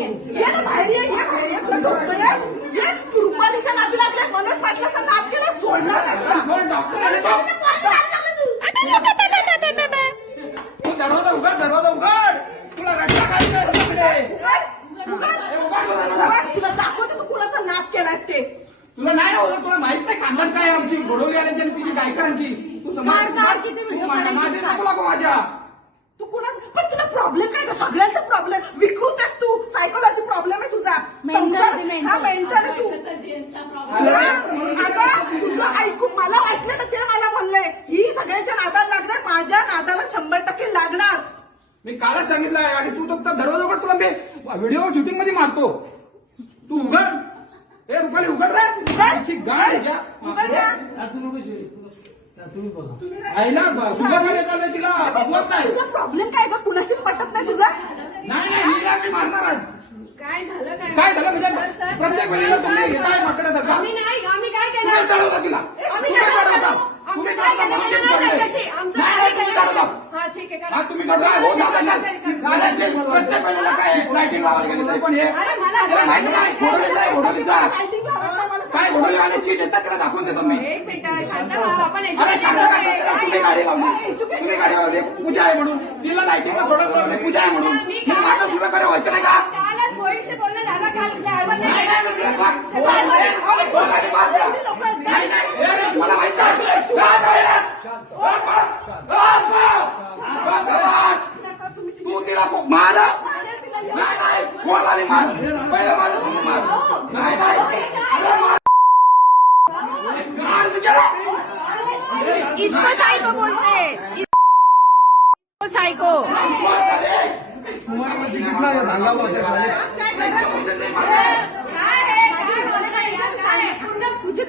ये ना बाहेर ये बाहेर ये तुला झोपतोय ये कृपालीच्या नातीला आपल्या मनोज पाटलाचा नाव केला सोडणार नाही तुला डॉक्टर आले तू दरवाजा उघड तुला रट्टा खायचं तुला दाखवते तू कुणाचा नाप केलास ते तुला नाही आवडलं तुला माहित नाही खानदान काय आमची घोडवली आल्याची आणि तिची गायकरांची तू माझे नको लागू माझ्या तू कुणा पण तुला प्रॉब्लेम काय का सगळ्यांचा प्रॉब्लेम विकृत आहेस तू सायकोलॉजी प्रॉब्लेम आहे तुझा हा मेंटल आहे तू अगं तुझं ऐकून मला वाटलं ना ते मला बोललंय ही सगळ्यांच्या नादाला लागणार माझ्या नादाला 100% लागणार मी कालच सांगितलं आहे आणि तू तर दरवाजा उघड तुला मी व्हिडिओ शूटिंग मध्ये मारतो तू उघड ए रुपाली उघड रे गाड आईला शुगर मध्ये चाललंय तिला बघवत नाही तुझा प्रॉब्लेम काय ग कुणाशीच पटत नाही तुझा नाही हिला मी मारणार आज काय झालं काय झालं म्हणजे प्रत्येक वेळेला तुम्ही काय माकडे आम्ही काय केलं चढवलं तिला तुम्ही चढवता ठीक आहे हा तुम्ही प्रत्येक वेळेला काय लाईटिंग लावायला गेली तरी पण हे माहिती नाही घोडवलीचा काय घोडवलीवाले चीज येतात त्याला दाखवून देतो मी अरे शांत तुम्ही गाडी लावली पूजा आहे म्हणून तिला लाईटिंगला थोडं पूजा आहे म्हणून माझं सुद्धा करे व्हायचं नाही का मला माहिती तू तिला खूप मार नाही कोणाला मार पहिलं मार नाही इसको साइको बोलते हैं साइको तुझे